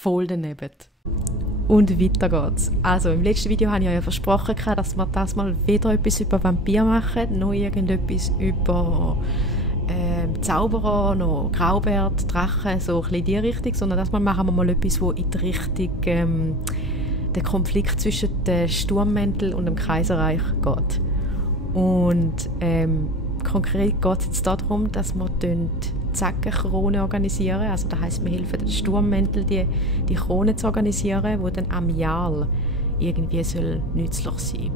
voll daneben. Und weiter geht's. Also im letzten Video habe ich ja versprochen, dass wir das mal weder etwas über Vampir machen, noch irgendetwas über Zauberer, noch Graubärt, Drachen, so ein bisschen in die Richtung, sondern das machen wir mal etwas, wo in die Richtung den Konflikt zwischen den Sturmmänteln und dem Kaiserreich geht. Und konkret geht es jetzt darum, dass wir Zackenkrone organisieren. Also das heisst, wir helfen den Sturmmänteln, die Krone zu organisieren, die dann am Jarl irgendwie soll nützlich sein.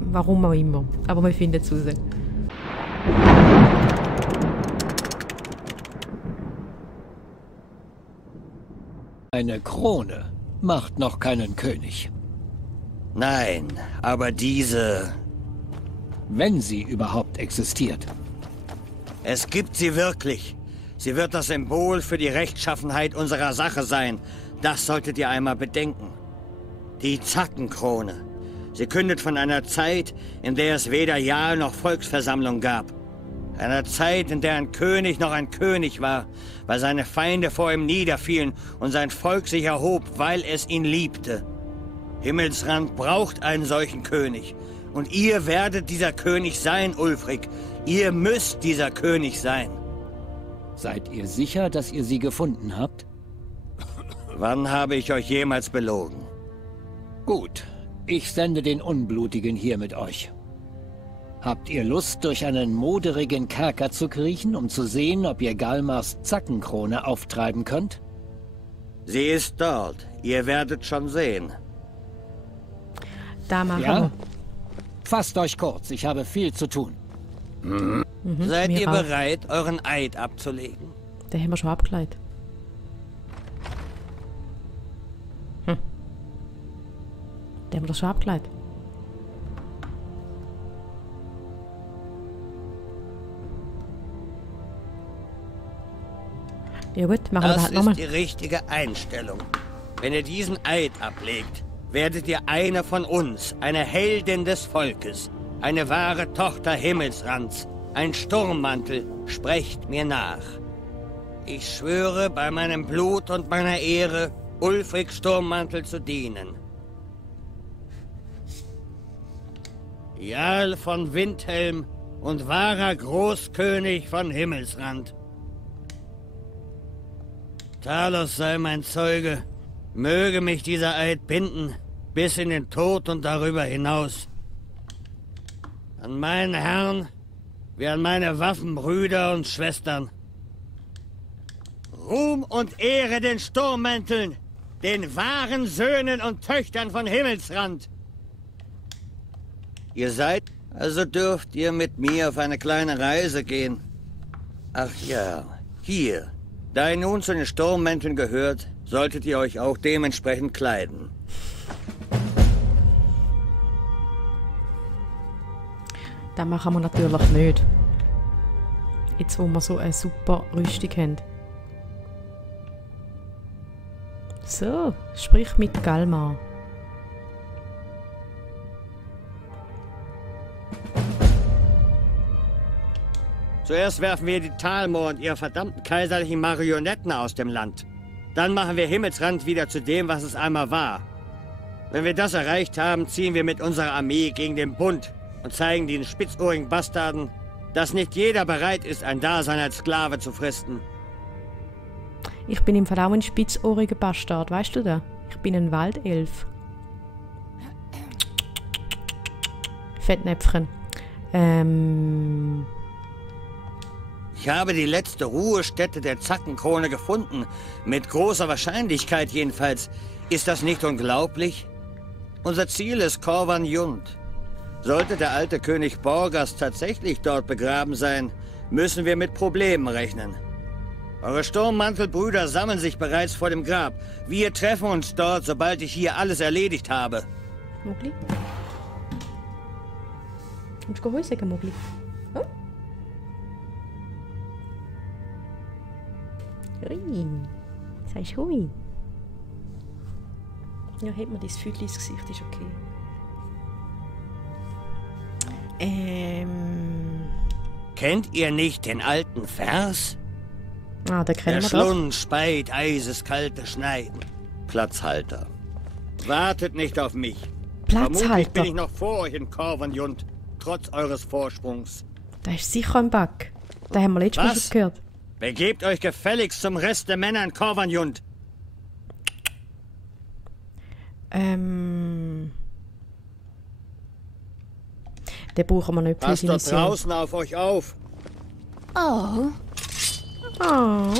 Warum auch immer. Aber wir finden es raus. Eine Krone macht noch keinen König. Nein, aber diese... Wenn sie überhaupt existiert. Es gibt sie wirklich. Sie wird das Symbol für die Rechtschaffenheit unserer Sache sein. Das solltet ihr einmal bedenken. Die Zackenkrone. Sie kündet von einer Zeit, in der es weder Jarl noch Volksversammlung gab. Einer Zeit, in der ein König noch ein König war, weil seine Feinde vor ihm niederfielen und sein Volk sich erhob, weil es ihn liebte. Himmelsrand braucht einen solchen König. Und ihr werdet dieser König sein, Ulfric. Ihr müsst dieser König sein. Seid ihr sicher, dass ihr sie gefunden habt? Wann habe ich euch jemals belogen? Gut, ich sende den Unblutigen hier mit euch. Habt ihr Lust, durch einen moderigen Kerker zu kriechen, um zu sehen, ob ihr Galmars Zackenkrone auftreiben könnt? Sie ist dort. Ihr werdet schon sehen. Da machen ja? wir. Fasst euch kurz, ich habe viel zu tun. Seid ihr auch. bereit, euren Eid abzulegen? Den haben wir schon abgeleitet. Den haben wir doch schon abgeleitet. Ja gut, machen wir das Das halt nochmal. ist die richtige Einstellung. Wenn ihr diesen Eid ablegt, werdet ihr eine von uns, eine Heldin des Volkes, eine wahre Tochter Himmelsrands, ein Sturmmantel, sprecht mir nach. Ich schwöre, bei meinem Blut und meiner Ehre, Ulfric Sturmmantel zu dienen. Jarl von Windhelm und wahrer Großkönig von Himmelsrand. Talos sei mein Zeuge, möge mich dieser Eid binden, bis in den Tod und darüber hinaus. An meinen Herrn, wie an meine Waffenbrüder und Schwestern. Ruhm und Ehre den Sturmmänteln, den wahren Söhnen und Töchtern von Himmelsrand. Ihr seid, also dürft ihr mit mir auf eine kleine Reise gehen. Ach ja, hier, da ihr nun zu den Sturmmänteln gehört, solltet ihr euch auch dementsprechend kleiden. Das machen wir natürlich nicht. Jetzt, wo wir so eine super Rüstung haben. So, sprich mit Galmar. Zuerst werfen wir die Talmor und ihre verdammten kaiserlichen Marionetten aus dem Land. Dann machen wir Himmelsrand wieder zu dem, was es einmal war. Wenn wir das erreicht haben, ziehen wir mit unserer Armee gegen den Bund und zeigen den spitzohrigen Bastarden, dass nicht jeder bereit ist, ein Dasein als Sklave zu fristen. Ich bin im Fall auch ein spitzohriger Bastard, weißt du das? Ich bin ein Waldelf. Fettnäpfchen. Ich habe die letzte Ruhestätte der Zackenkrone gefunden. Mit großer Wahrscheinlichkeit jedenfalls. Ist das nicht unglaublich? Unser Ziel ist Corvan Jund. Sollte der alte König Borgas tatsächlich dort begraben sein, müssen wir mit Problemen rechnen. Eure Sturmmantelbrüder sammeln sich bereits vor dem Grab. Wir treffen uns dort, sobald ich hier alles erledigt habe. Mogli? Willst du Hui sagen, Mogli? Hm? Hui. Sagst du Hui? Ja, hat mir das Füdli ins Gesicht, ist okay. Kennt ihr nicht den alten Vers? Ah, den kennen Der wir doch. Schlund speit eiseskalte Schneiden. Platzhalter. Wartet nicht auf mich. Platzhalter? Vermutlich bin ich noch vor euch in Korvenjund, trotz eures Vorsprungs. Da ist sicher ein Bug. Da haben wir letztes Mal schon gehört. Begebt euch gefälligst zum Rest der Männer in Korvenjund. Den brauchen wir nicht für Passt die dort Mission. draußen auf euch auf. Oh, Oh.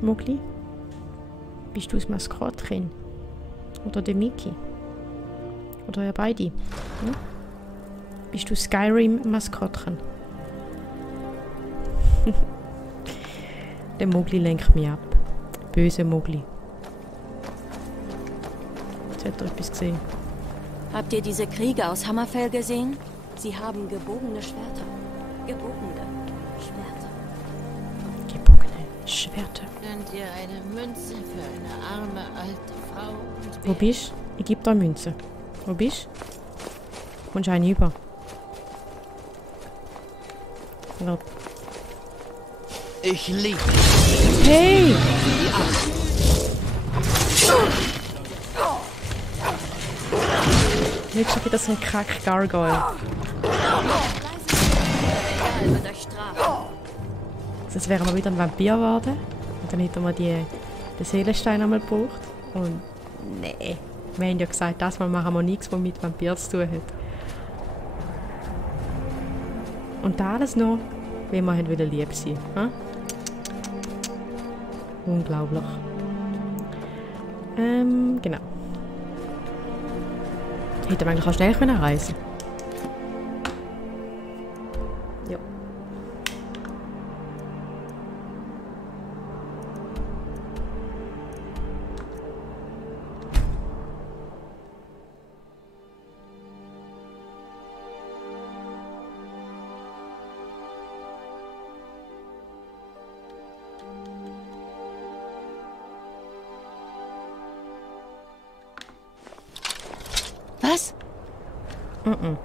Mowgli? Bist du das Maskottchen? Oder der Mickey? Oder ihr beide? Hm? Bist du Skyrim-Maskottchen? Der Mowgli lenkt mich ab. Böse Mowgli. Jetzt hat er etwas gesehen. habt ihr diese Krieger aus Hammerfell gesehen? Sie haben gebogene Schwerter. Gebogene Schwerter. Gebogene Schwerter. Könnt ihr eine Münze für eine arme alte Frau und Wo bist du? Ich gebe dir Münze. Wo bist du? Kommst du einen über? Warte. Ich liebe Hey! Nicht schon wieder so ein Kack-Gargoyle. wird euch strafen. Sonst wären wir wieder ein Vampir geworden. Und dann hätten wir den Seelenstein einmal gebraucht. Und nee, wir haben ja gesagt, das Mal machen wir nichts, was mit Vampir zu tun hat. Und das alles noch, wenn wir wieder lieb sein. Hm? Unglaublich. Genau. Hätten wir eigentlich auch schnell können reisen. Ja. Was? Mhm.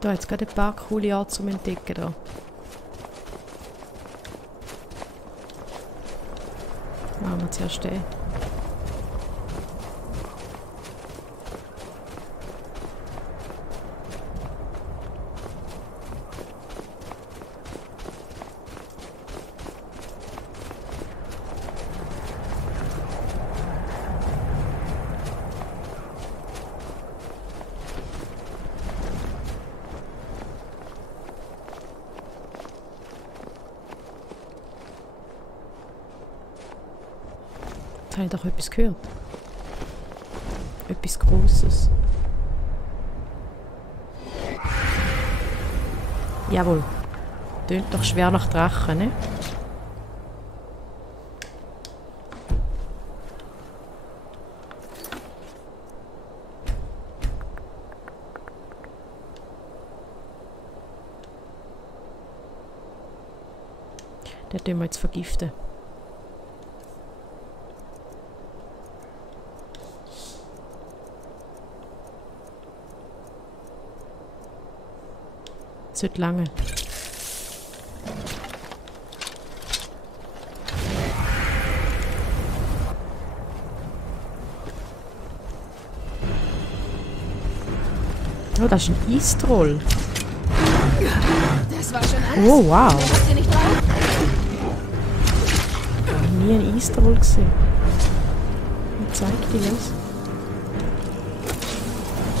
Da jetzt gerade ein paar coole Orte zum Entdecken da. Machen wir zuerst den. Habe ich doch etwas gehört? Etwas Grosses. Jawohl. Tönt doch schwer nach Drachen, ne? Den tun wir jetzt vergiften. Es wird lange. Oh, das ist ein Eistroll. Das war schon alles. Oh, wow. Habt ihr nicht drauf? Ich habe nie einen Eistroll gesehen. Und zeig dir das.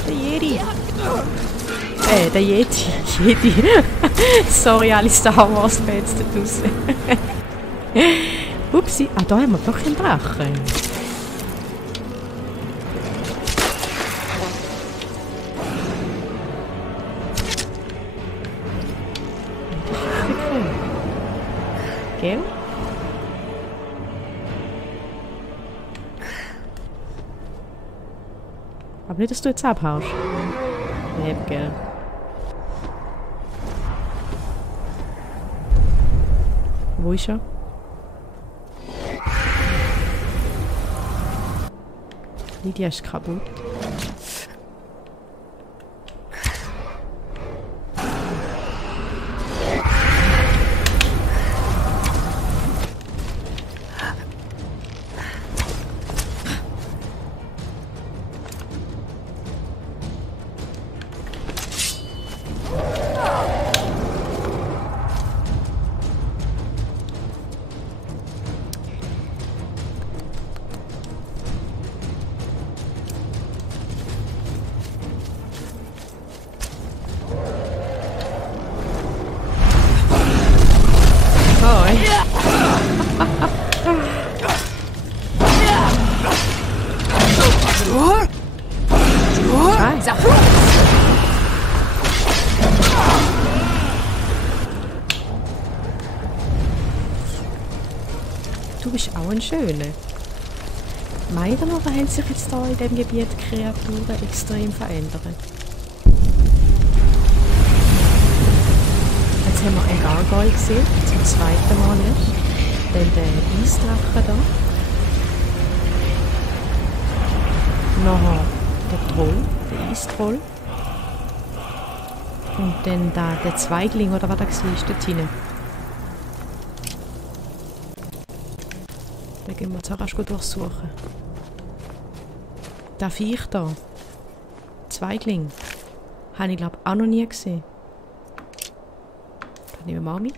Der Jedi. Der Yeti. Yeti. Sorry, alle Star Wars-Fans da draussen. Upsi. Ah, da haben wir doch einen Drachen. Gell? Aber nicht, dass du jetzt abhaust. Nee, gell. Wo ist er? Lydia ist kaputt. Du bist auch ein Schöner. Meinen oder haben sich jetzt hier in diesem Gebiet die Kreaturen extrem verändert? Jetzt haben wir einen Gargoyle gesehen, zum zweiten Mal erst. Dann den Eisdrachen da. Nachher der Troll, der Eistroll. Und dann da der Zweigling, oder was das war, dort hinten. Den gehen wir jetzt auch rasch durchsuchen. Das Viech da. Zweigling. Habe ich glaube auch noch nie gesehen. Das nehmen wir mal mit.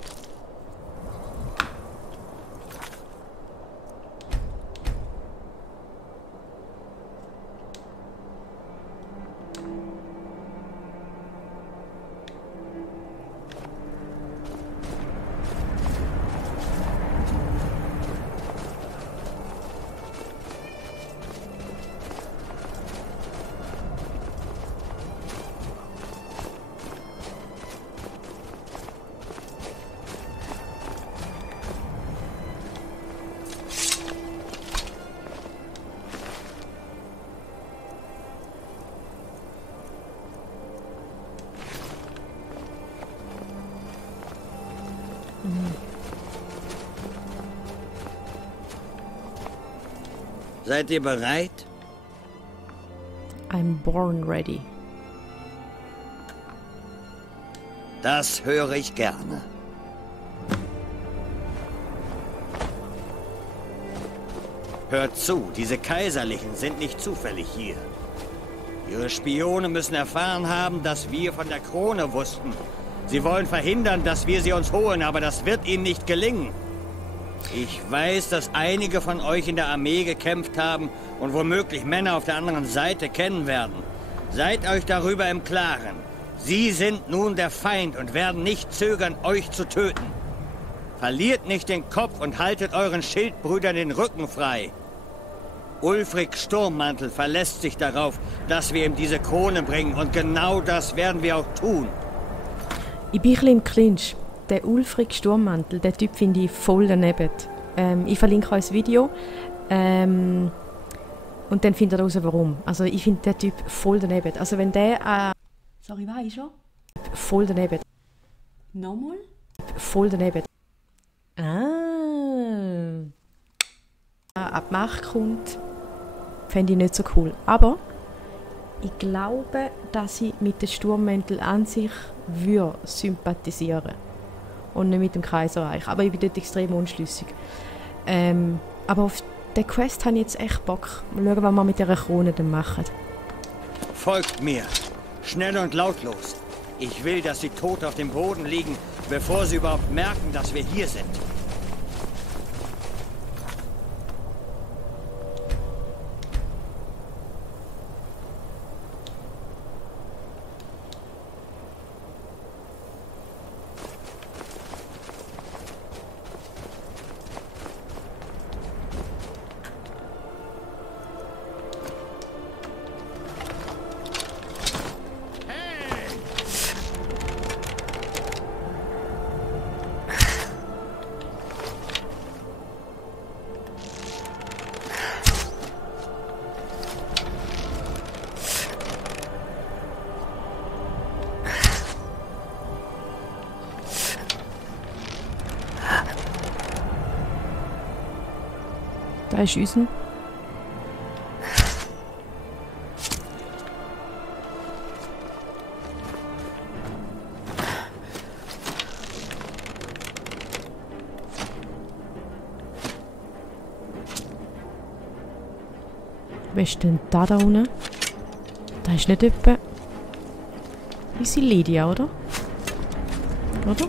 Seid ihr bereit? I'm born ready. Das höre ich gerne. Hört zu, diese Kaiserlichen sind nicht zufällig hier. Ihre Spione müssen erfahren haben, dass wir von der Krone wussten. Sie wollen verhindern, dass wir sie uns holen, aber das wird ihnen nicht gelingen. Ich weiß, dass einige von euch in der Armee gekämpft haben und womöglich Männer auf der anderen Seite kennen werden. Seid euch darüber im Klaren. Sie sind nun der Feind und werden nicht zögern, euch zu töten. Verliert nicht den Kopf und haltet euren Schildbrüdern den Rücken frei. Ulfric Sturmmantel verlässt sich darauf, dass wir ihm diese Krone bringen, und genau das werden wir auch tun. Ich bin ein bisschen im Clinch. Der Ulfric Sturmmantel, der Typ finde ich voll daneben. Ich verlinke euch das Video. Und dann findet ihr raus, warum. Also ich finde den Typ voll daneben. Also wenn der... Sorry, was ist er? Voll daneben. Nochmal? Voll daneben. Ab die Macht kommt, fände ich nicht so cool. Aber ich glaube, dass ich mit dem Sturmmäntel an sich sympathisieren und nicht mit dem Kaiserreich. Aber ich bin dort extrem unschlüssig. Aber auf der Quest habe ich jetzt echt Bock. Mal schauen, was wir mit dieser Krone dann machen. Folgt mir. Schnell und lautlos. Ich will, dass sie tot auf dem Boden liegen, bevor sie überhaupt merken, dass wir hier sind. Da ist unser. Wer ist denn da unten? Da ist nicht etwa... Ist sie Lydia, oder? Oder?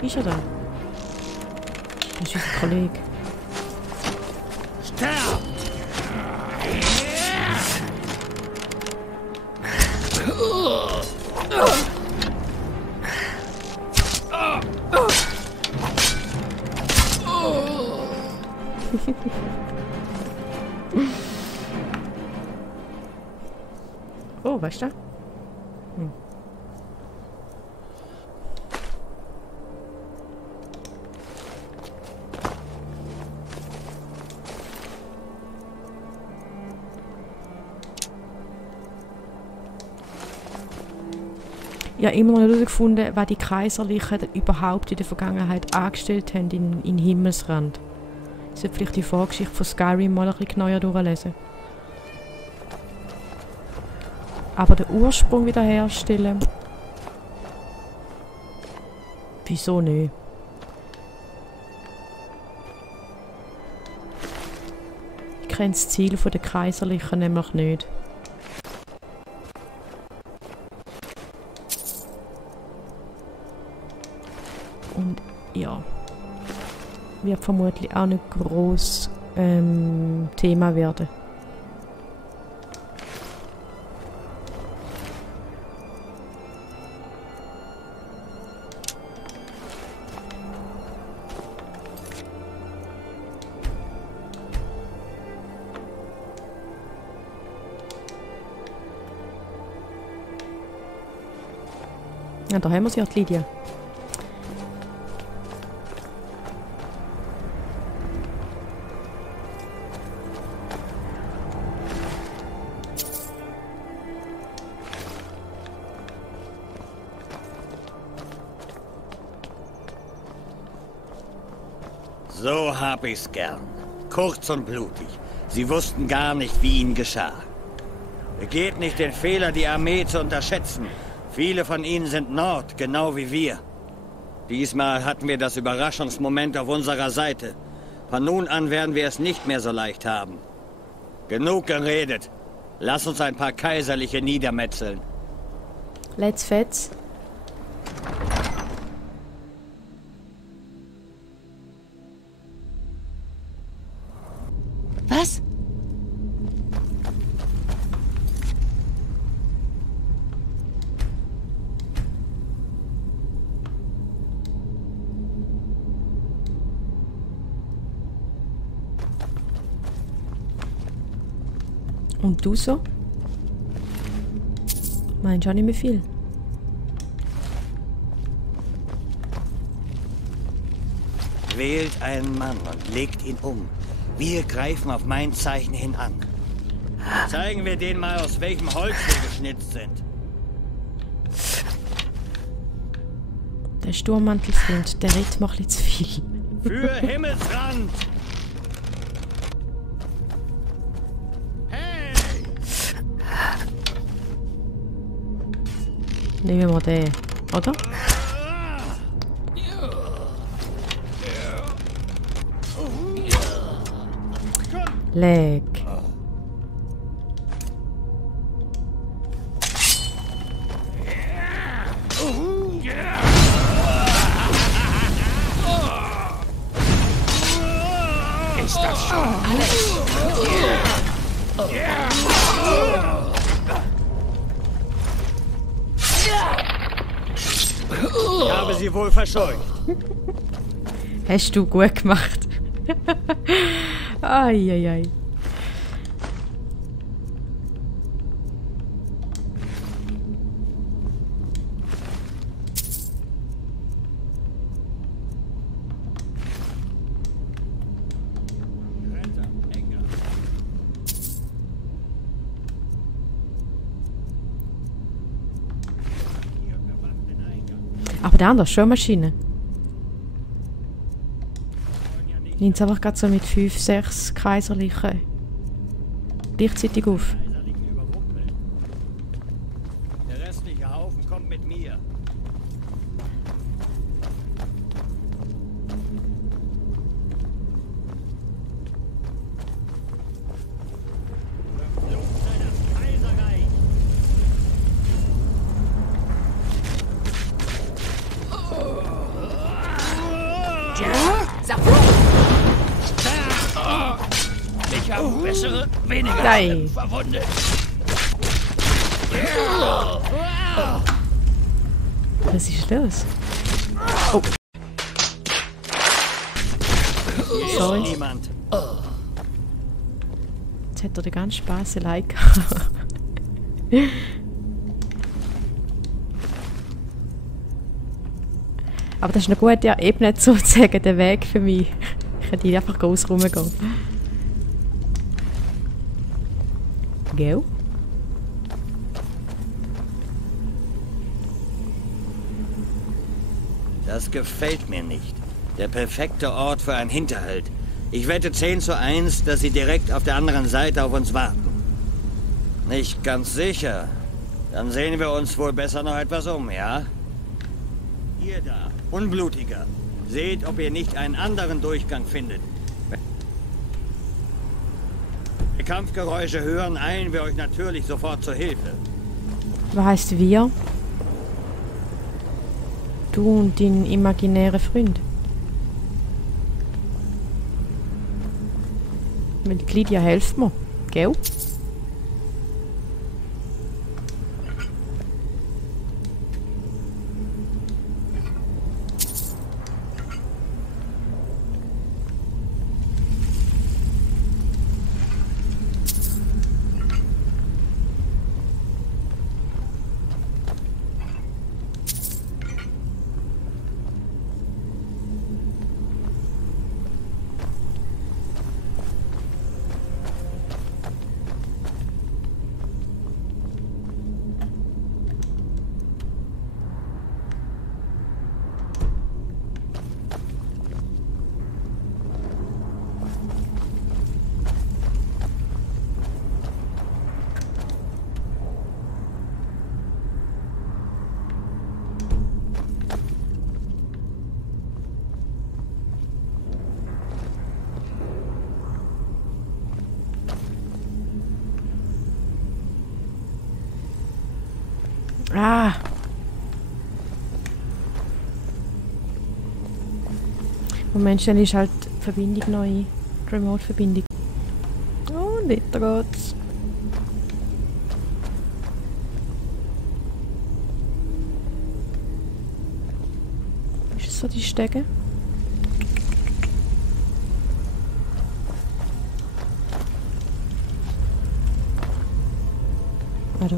Ist er da? Das ist unser Kollege. Sterb! Oh, weißt du? Ich habe immer noch nicht herausgefunden, was die Kaiserlichen überhaupt in der Vergangenheit angestellt haben in Himmelsrand. Ich sollte vielleicht die Vorgeschichte von Skyrim mal ein bisschen genauer durchlesen. Aber den Ursprung wiederherstellen... Wieso nicht? Ich kenne das Ziel der Kaiserlichen nämlich nicht. Und ja, wird vermutlich auch nicht gross Thema werden. Ja, da haben wir sie, die Lydia. So hab ich's gern. Kurz und blutig. Sie wussten gar nicht, wie ihnen geschah. Begeht nicht den Fehler, die Armee zu unterschätzen. Viele von ihnen sind Nord, genau wie wir. Diesmal hatten wir das Überraschungsmoment auf unserer Seite. Von nun an werden wir es nicht mehr so leicht haben. Genug geredet. Lass uns ein paar Kaiserliche niedermetzeln. Let's fetz. Was? Und du so? Meinst du auch nicht mehr viel? Wählt einen Mann und legt ihn um. Wir greifen auf mein Zeichen hin an. Zeigen wir denen mal, aus welchem Holz wir geschnitzt sind. Der Sturmmantelfreund, der redet mir ein bisschen zu viel. Für Himmelsrand! Hey! Nehmen wir den, oder? Leg. Ist das schon alles? Ich habe sie wohl verscheucht. Hast du gut gemacht. Eieiei. Aber der andere ist schon eine Maschine. Nimmt es einfach gerade so mit 5, 6 Kaiserlichen gleichzeitig auf. Der restliche Haufen kommt mit mir. Verflucht sei das Kaiserreich! Ich habe bessere, weniger Nein. verwundet. Was ist los? Oh. Sorry. Niemand. Jetzt hat er den ganzen Spass allein gehabt. Aber das ist noch gut, ja, eben nicht sozusagen der Weg für mich. Ich hätte einfach groß rumgehen. Gell? Das gefällt mir nicht. Der perfekte Ort für einen Hinterhalt. Ich wette 10:1, dass sie direkt auf der anderen Seite auf uns warten. Nicht ganz sicher. Dann sehen wir uns wohl besser noch etwas um, ja? Ihr da, Unblutiger. Seht, ob ihr nicht einen anderen Durchgang findet. Wenn wir Kampfgeräusche hören, eilen wir euch natürlich sofort zur Hilfe. Was heisst wir? Du und dein imaginärer Freund. Mit Lydia helft mir, gell? Ah! Moment, dann ist halt die Verbindung neu. Die Remote-Verbindung. Oh, und weiter geht's. Ist das so die Stege? Ah, da.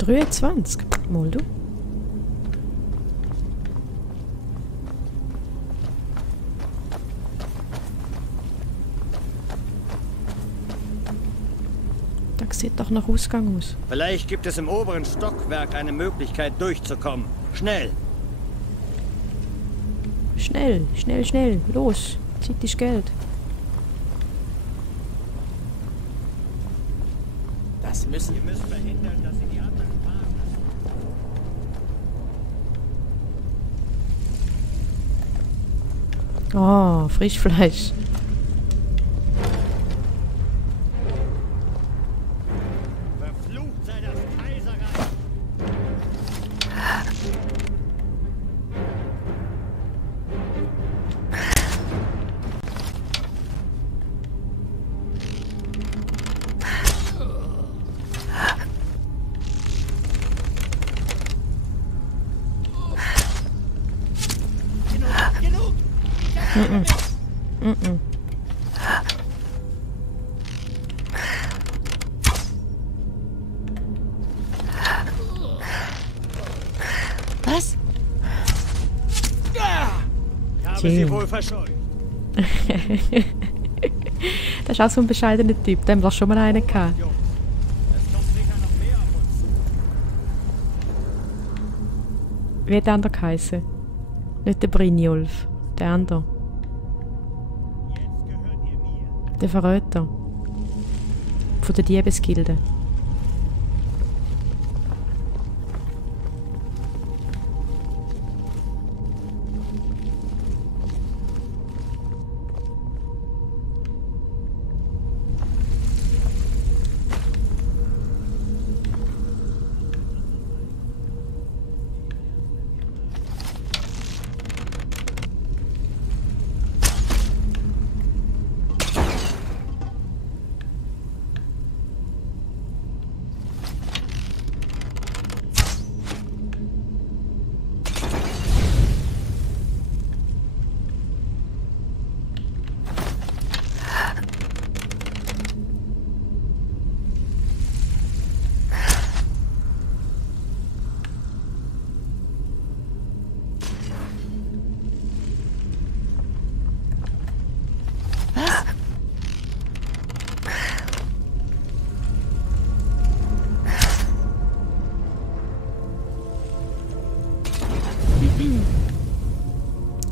...23. Mal du. Das sieht doch nach Ausgang aus. Vielleicht gibt es im oberen Stockwerk eine Möglichkeit durchzukommen. Schnell! Schnell, schnell, schnell. Los. Zeit ist Geld. Das müssen wir verhindern, dass sie die anderen fahren. Oh, Frischfleisch. Verflucht sei das Kaiserreich! Was? Ich habe sie wohl verscheucht. Das ist auch so ein bescheidener Typ. Da haben wir schon mal einen gehabt. Es kommt sicher noch mehr auf uns zu. Wie hat der andere geheißen? Nicht der Brynjolf. Der andere. Jetzt gehört ihr mir. Der Verräter. Von der Diebesgilde.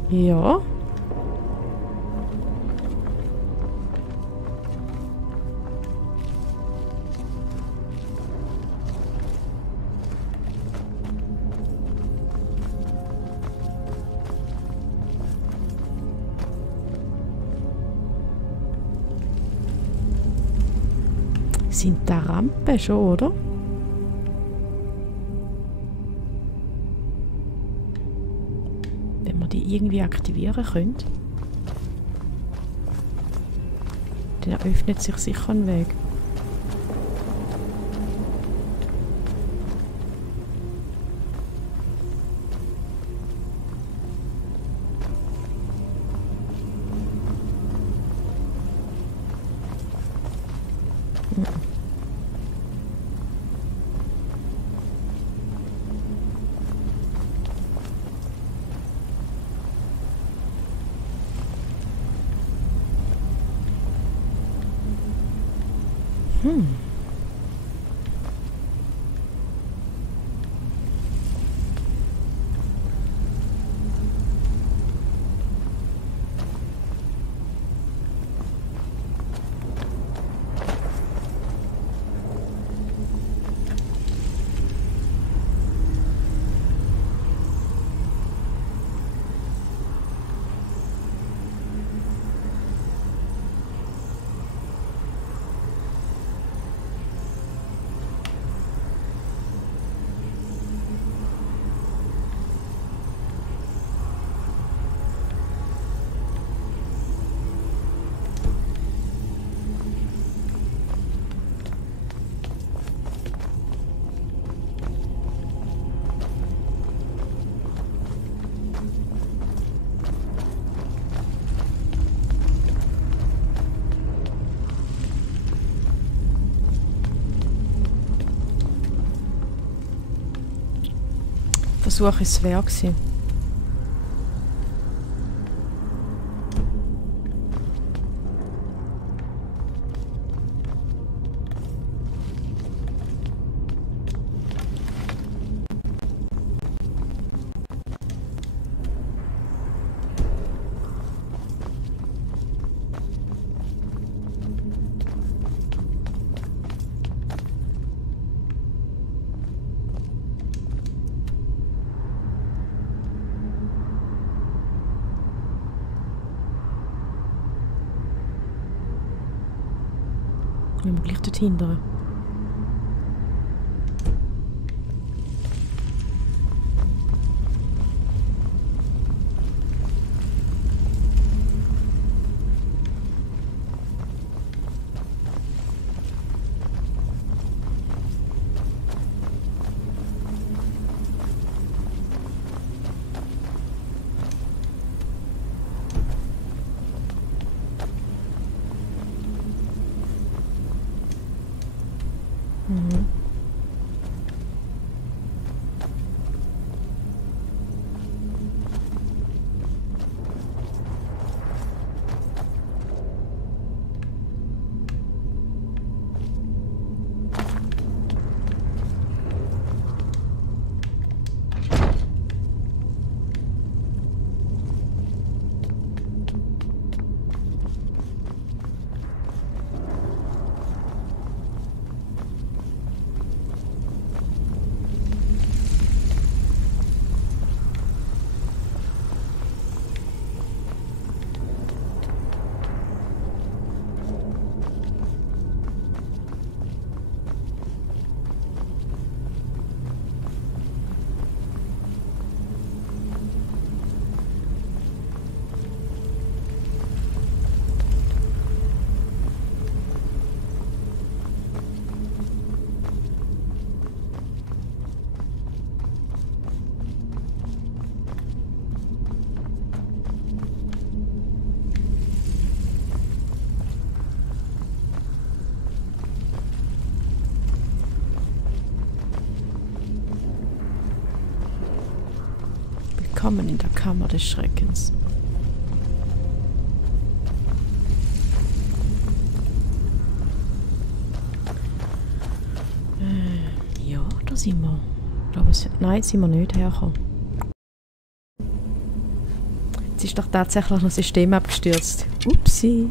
Ja. Sind da Rampen schon, oder? Wenn wir die irgendwie aktivieren können, dann öffnet sich sicher ein Weg. Versuch ist es wert gewesen. Müssen wir gleich dort hindern. Willkommen in der Kammer des Schreckens. Ja, da sind wir. Ich glaube, nein, sind wir nicht hergekommen. Jetzt ist doch tatsächlich noch ein System abgestürzt. Upsi.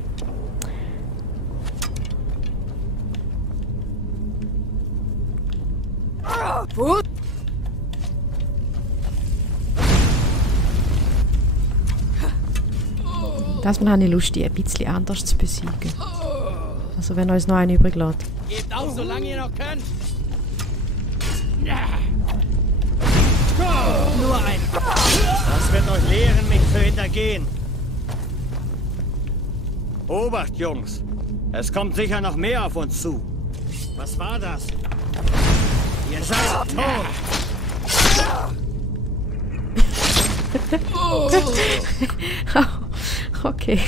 Das Mal habe ich Lust, die ein bisschen anders zu besiegen. Also wenn uns noch einen übrig lässt. Gebt auf, solange ihr noch könnt. Nur ein. Das wird euch lehren, mich zu hintergehen. Obacht, Jungs. Es kommt sicher noch mehr auf uns zu. Was war das? Ihr seid tot. Okay.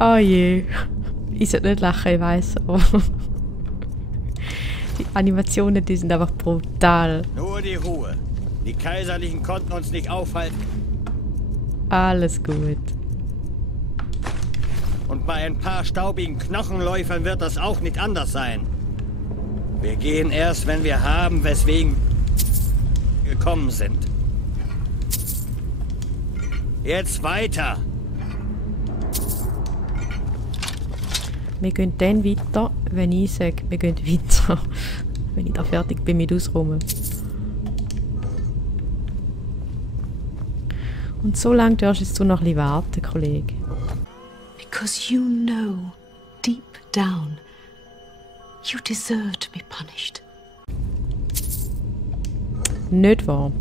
Oh je. Ich sollte nicht lachen, ich weiss, aber die Animationen, die sind einfach brutal. Nur die Ruhe. Die Kaiserlichen konnten uns nicht aufhalten. Alles gut. Und bei ein paar staubigen Knochenläufern wird das auch nicht anders sein. Wir gehen erst, wenn wir haben, weswegen wir gekommen sind. Jetzt weiter. Wir gehen dann weiter, wenn ich sage, wir gehen weiter. Wenn ich da fertig bin mit Ausräumen. Und so lange darfst du noch ein bisschen warten, Kollege. Because you know, deep down, you deserve to be punished. Nicht wahr?